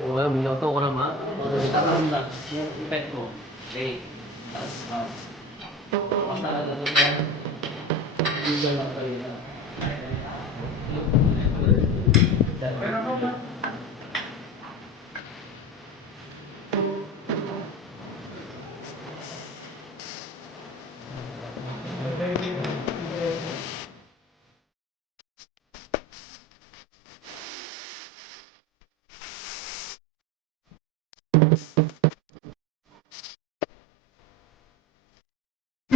Wala, binoto ko naman. Tataon lang. Yung ipet mo. Okay. Mas talaga ito na. Hindi lang kayo na. Pero